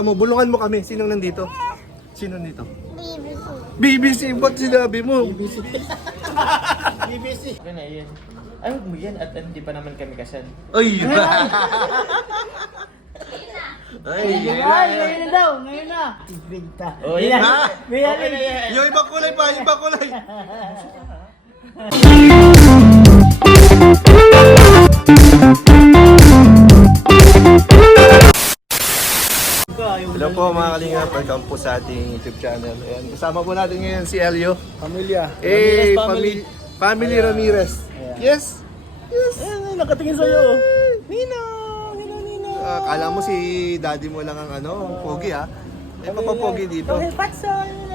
Bulungan mo kami. Sinong nandito? Sino nandito? BBC. BBC. Ba't sinabi mo? BBC. BBC. Ano na yan? Ay, huwag mo yan at hindi pa naman kami kasal. Ay! Ngayon na daw, ngayon na. Ibigta. Oh, yan. Okay na yan. Yung ibang kulay pa, yung ibang kulay. Hello po mga kalingap, welcome po sa ating YouTube channel. Ayan, kasama po natin ngayon si Elio. Pamilya. Eh, family. Family Ramirez. Yes. Yes. Nakatingin sa'yo. Nino. Kala mo si daddy mo lang ang pogi ha. Eh, papapogi dito.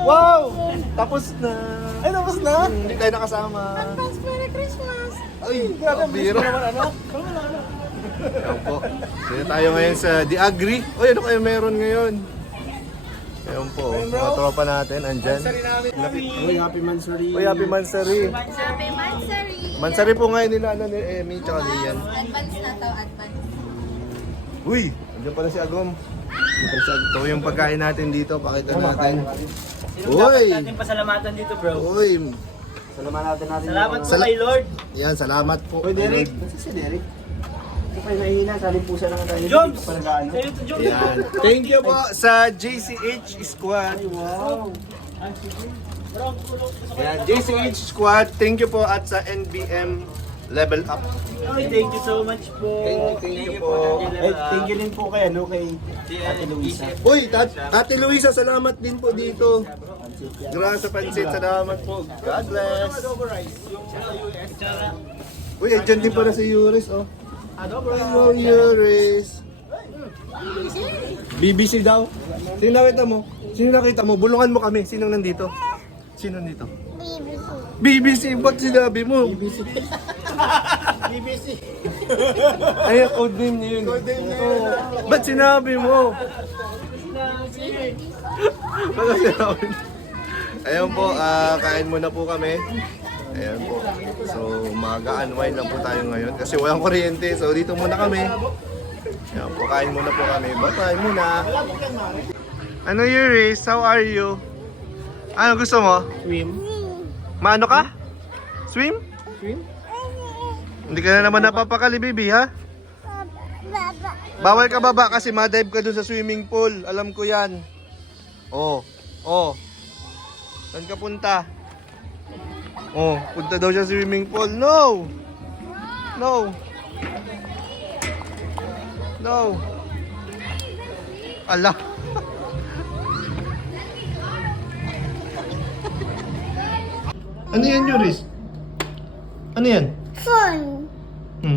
Wow! Tapos na. Ay, tapos na? Hindi tayo nakasama. Advance Merry Christmas. Ay, biro. Ayan po. So tayo ngayon sa The Agri. Oy, ano kayo meron ngayon? Ayan po, mga tropa natin, andyan. Uy, happy Mansari. Uy, happy Mansari. Happy Mansari. Mansari po ngayon nila, ni Emmy, tsaka ni Ian. Advance na to, advance. Uy, andyan pala si Agom. Ito yung pagkain natin dito, pakita natin. Uy! Natin pasalamatan dito, bro. Uy! Salamat natin. Salamat po kay Lord. Yan, salamat po. Uy, Derek. Si Derek. Ito pa yung nahihina, saling pusa lang tayo. Joms! Hindi ko pa nag-ano. Sa'yo to, Joms. Yan. Thank you po sa JCH Squad. Wow. Yan, JCH Squad, thank you po at sa NBM Level Up. Ay, thank you so much po. Thank you po. Eh, thank you din po kay Ate Luisa. Uy, Ate Luisa, salamat din po dito. Gracias sa pansit, salamat po. God bless. Uy, dyan din pala si Yuris, oh. Hello, Yuris. BBC daw. Sino nakita mo? Bulungan mo kami. Sinong nandito? Sino nandito? BBC. BBC, ba't sinabi mo? BBC. BBC. Ay, code name niya yun. Ba't sinabi mo? Ba't sinabi mo? Ayan po, kain muna po kami. Ayan po. So, mag-unwind lang po tayo ngayon kasi walang kuryente. So, dito muna kami. Ayan po, kain muna po kami. Bye-bye muna. Ano, Yuris? How are you? Ano gusto mo? Swim. Maano ka? Swim? Swim? Hindi ka na naman napapakali, baby, ha? Baba. Bawal ka baba kasi ma-dive ka dun sa swimming pool. Alam ko yan. Oh. Saan ka punta? Oh, punta daw siya sa swimming pool. No! Ala. Ano yan, Yuris? Ano yan? Phone.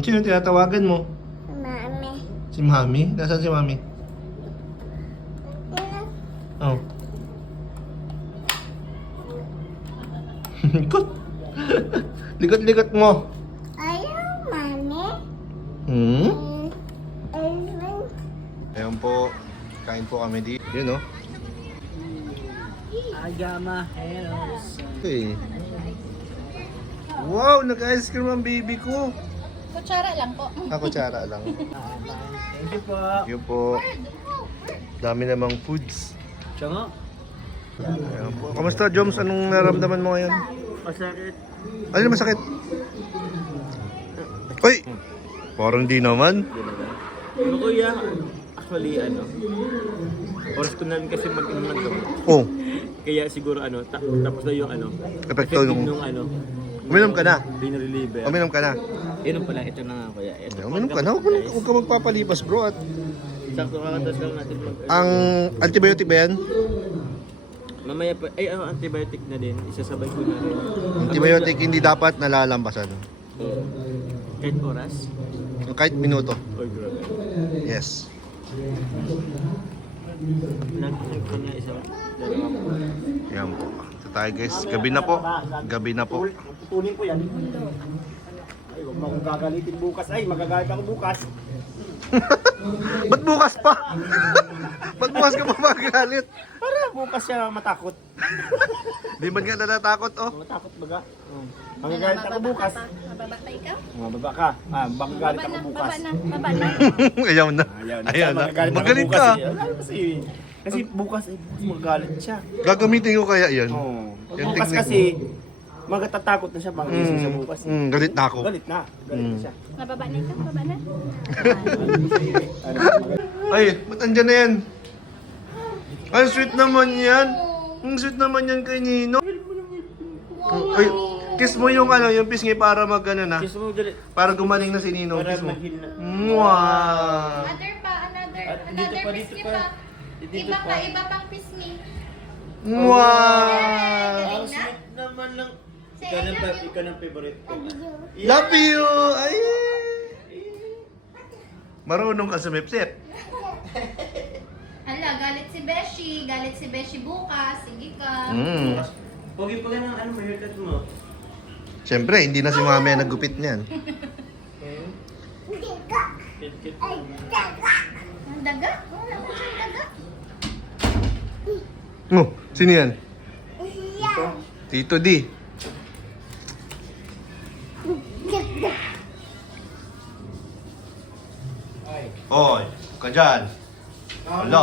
Sino tinatawagan mo? Mami. Si Mami? Nasaan si Mami? Oh. Likot mo. Ayaw, Mami. Hmm? Ayun. Ayan po. Kain po kami dito. Yun, oh. Agama. Hello. Okay. Wow! Nag-ice cream ang baby ko. Kutsara lang po. Kutsara lang. Thank you po. Thank you po. Dami namang foods. Siya nga. Ayan po. Kamusta, Joms? Anong naramdaman mo ngayon? Masakit. Ano na masakit? Uy! Parang di naman. Ano kuya? Actually, oras ko na rin kasi mag-inom ng gamot. Oh, Kaya siguro tapos na yung epekto nung... Uminom ka na. Pain-reliever. Uminom ka na. Inom pala, ito na nga kuya. Ito. Uminom ka na. Huwag ka magpapalipas, bro. At Sakto kakatas lang natin ang antibiotic ba yan? Mamaya pa, antibiotic na din. Isasabay ko na rin. Antibiotic hindi dapat nalalampasan. Kahit oras? Kahit minuto. Or grabe. Yes. Nag-trip ko niya isang dalawang po. Yan po. So tayo guys, gabi na po. Gabi na po. Tutunin ko yan. Ay, huwag mo akong gagalitin bukas. Ay, magagalit ako bukas. Ba't bukas pa? Ba't bukas ka pa magalit? Para para bukas siya matakot. Di man ka natatakot, oh. Matakot baga. Magagalit ako bukas. Mababa pa ikaw? Mababa ka. Magagalit ako bukas. Baba na. Ayaw na. Ayaw na. Magalit ka. Kasi bukas magagalit siya. Gagamitin ko kaya yan. Oo. Yung Bukas technique kasi magatatakot na siya pang gising sa bukas. Galit na ako. Galit na. Galit na siya. Mababa na ikaw? Baba na? Ay, ba't andyan na yan? Ay, sweet naman yan. Ang sweet naman yan kay Nino. Ay, kiss mo yung ano, yung pisngi para mag ano na. Kiss mo dali. Para gumaling na si Nino. Para Kiss mo. mag-heal na. Mwah! Another pa, another dito pa, dito pisngi pa. pa. Dito Iba pa. pa, iba pang pisngi. Mwah! Ang sweet naman lang. Ikaw ng favorite ko. Love you! Ay! Marunong ka sumipsip. Hala, galit si Beshi bukas. Sige ka. Pogi pa ka ng ano, haircut mo. Siyempre, hindi na si mami ang naggupit niyan. Kit-kit. Ang daga? Wala ko siyang daga. Oh, sino yan? Tito D. Hoy, ka dyan. Wala.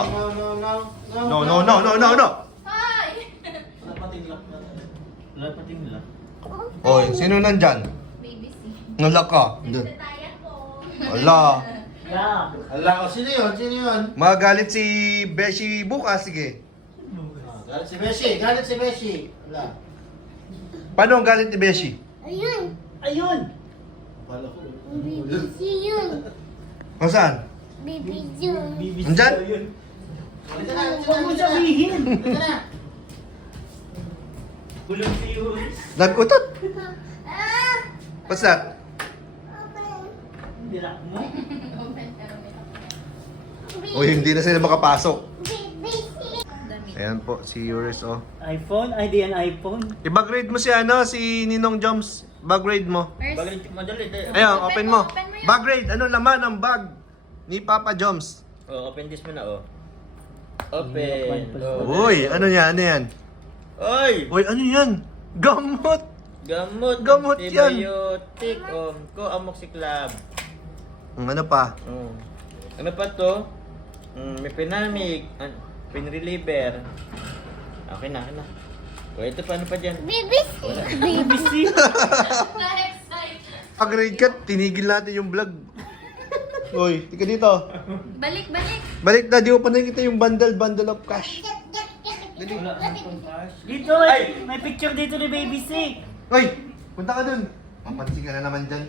No, no, no, no, no, no. Hi! Wala pating nila. Hoy, sino nandyan? Baby C. Wala ka. Tataya po. Wala. Yeah. Ala, o sino yun? Sino yun? Magalit si Beshi bukas, sige. Galit si Beshi, galit si Beshi. Ala. Paano ang galit ni Beshi? Ayun! Ayun! Pala ko. Baby C yun. O saan? Baby June. Bibis Andyan? daw yun. Halika na, Huwag mo sabihin! halika na. Bulong si Yuri. Nag-utot. Ah! What's that? Dilak mo. Uy, hindi na sila makapasok. Baby C. Ayan po, si Yuris, oh. iPhone? Ay, di yan iPhone. I-bagrade mo si ano, si Ninong Joms. Bagrade mo. Bagalit madali. Ayun, open mo. Open mo yun. Bagrade, ano laman ang bag ni Papa Joms? Oh, open this mo na, oh. Open. Uy, ano yan, ano yan? Oy! Uy, ano yan? Gamot! Gamot. Gamot yan. Antibiotic. Oh, ko amoxiclav. Ano pa? Oh. Ano pa to? May pinamig. Pain reliever. Okay na, okay na. O, ito pa, ano pa dyan? Baby C. Bibis si. Na-excite. Pag-grade ka, tinigil natin yung vlog. Uy, tika dito. Balik, balik. Balik na, di ko pa nakikita yung bundle of cash. Dito, may picture dito ni Baby C. Uy, punta ka dun. Mapansin ka na naman dyan.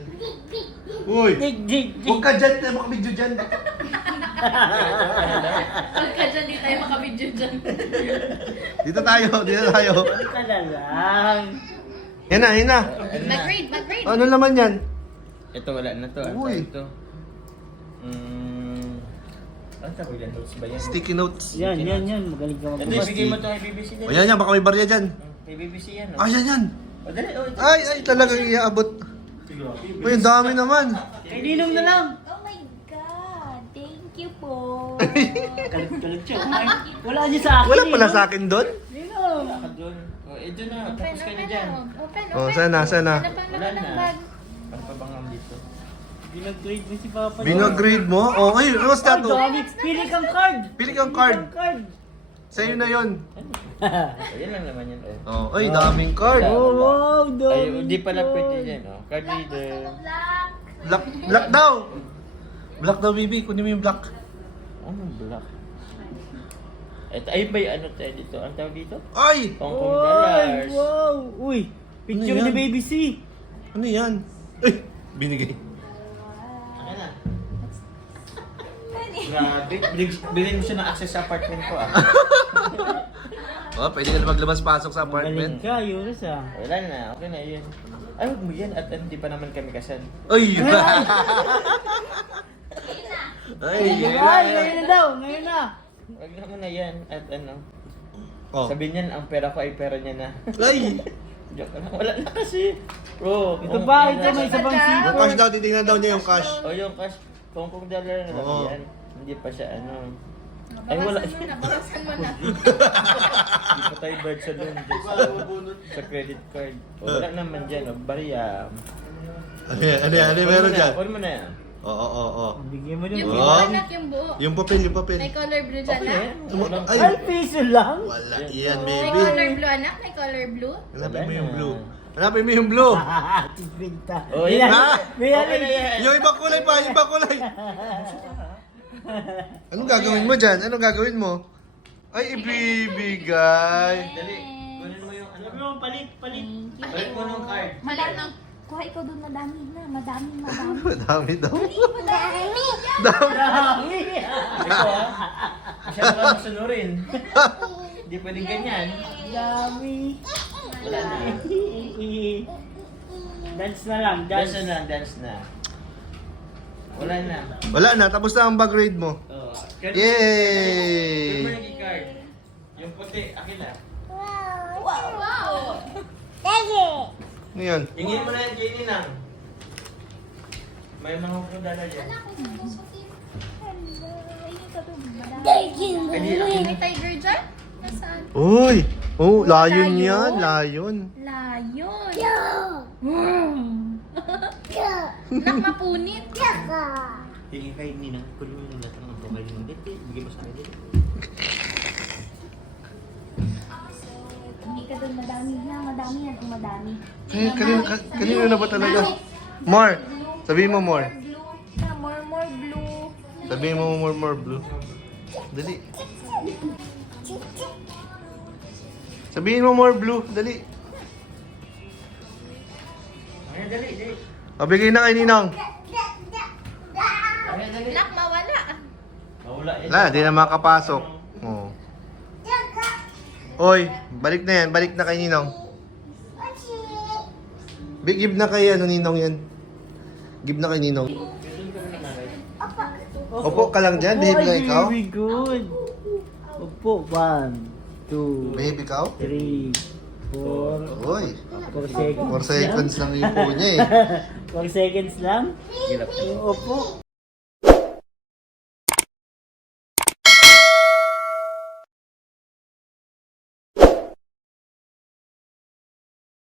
Uy, Jig, jig, huwag jig. ka dyan, tayo makabidyo dyan. Huwag ka dyan, di tayo makabidyo dyan. Dito tayo, dito tayo. Ka na lang. Yan na, yan na. Mag-grade, mag-grade. Ano naman yan? Ito, wala na to. Ano Uy. ito? Ano tawag yan? Notes ba yan? Sticky notes. Yan. Magaling ka Ito, magbukas. ibigay mo to kay BBC din. O yan yan, baka may barya dyan. Kay BBC yan, oh. Ay, yan yan. O, dali, oh. ito. Ay, talagang iaabot. Uy, ang dami naman. Kay Ninong na lang. Oh my God. Thank you po. Kalit siya. Wala niya sa akin. Wala eh, pala no? sa akin doon. Ninong. Wala ka dun. O, dyan na. Open, Tapos ka na dyan. Open, Oh, open. sana, sana. Ano pang Wala laman ng na. bag? Ano pa bang ang dito? Binag-grade mo si Papa. Binagrade mo? Oh, ay, what's that? Oh, dami. Pili kang card. Pili kang card. Card. Sa'yo na yun. O, yan lang naman yan, oh. Oh, ay, daming card. Oh, wow, Ay, dami. hindi pala pwede yan, oh. Card reader. Black. Black daw. Black daw, baby. Kunin mo yung black. Ano black? Ito, ay ba yung ano tayo dito? Ang tawag dito? Ay! Hong Kong Oy, dollars. wow. Uy, picture Ano ni yan? Baby C. Ano yan? Ay, binigay. Ano na? Grabe, bilhin mo siya ng access sa apartment ko, ah. Oh, pwede ka na maglabas-pasok sa Galing apartment. ka, Yunus ah. Wala na, okay na yun. Ay, huwag mo yan at hindi pa naman kami kasal. Ay! Ay! Ay, ngayon na daw, ngayon na. Huwag na mo na yan at ano. Oh. Sabihin niyan, ang pera ko ay pera niya na. Ay! Joke lang, wala na kasi. Bro, Ito ba? Ito may isa pang Yung zipper. cash daw, titignan daw niya yung cash. O yung cash, Hong Kong dollar na lang Oo. yan. Hindi pa siya ano. Ay, wala. Bawasan mo na, bawasan mo na. Hindi pa tayo bird saloon dyan sa credit card. O, wala naman dyan, o. Bariya. Ano yan? Ano yan? Ano yung meron dyan? Kunin mo na yan. Oo. Bigyan mo Yung naman. buo, Oh. anak, yung buo. Yung papel, yung papel. May color blue dyan, Okay, anak. yan. Ay, Ay, piso lang. wala yan, May baby. color blue, anak. May color blue. Hanapin mo yung blue. Hanapin mo yung blue. Tigbinta. Oh, yan. Ha? May Okay na yan. Yung ibang kulay pa, yung ibang kulay. Anong gagawin mo dyan? Anong gagawin mo? Ay, ibibigay. Dali, kunin mo yung ano. Sabi mo, palit. Balik mo ng card. Malat ng... Kuha ikaw doon, madami na. Madami. Madami daw. Madami. Dami. Ikaw ah. Masyado ka masunurin. Hindi pwedeng ganyan. Dami. Wala na. Dance na lang, Dance dance. na, dance na. Wala na. Wala na, tapos na ang bag-grade mo. Oh. Yay! Kunin mo yung card. Yung puti, akin na. Wow. Ano yan? Hingin mo na yan kay Ninang. May mga kudala dyan. Anak, kung susutin. Hello. Ayun ka doon. Madami. Kaya May tiger dyan? Nasaan? Uy! Oh, lion Lion? yan, lion. Lion. Nak, mapunit. Hingin kay Ninang. Kunin mo yung lahat ng kay Ninang. Dito, bigay mo sa akin dito. Hindi ka doon. Madami na. Madami yan. Kung madami. Kanina na ba talaga? More! Sabihin mo more. Blue. Na, more blue. Sabihin mo more blue. Dali. Sabihin mo more blue. Dali. Ayan, dali. Pabigay na kay Ninang. Ayan, dali. Nak, mawala. Mawala yan. Wala, di na makapasok. Oh. Oy, balik na yan. Balik na kay Ninong. Give na kay Ninong yan. Give na kay Ninong. Opo ka lang dyan. Behave na ikaw. Very good. Opo, 1, 2, Behave ikaw. 3, 4, Oy, 4 seconds. 4 seconds lang yung po niya eh. 4 seconds lang? Hirap. Opo.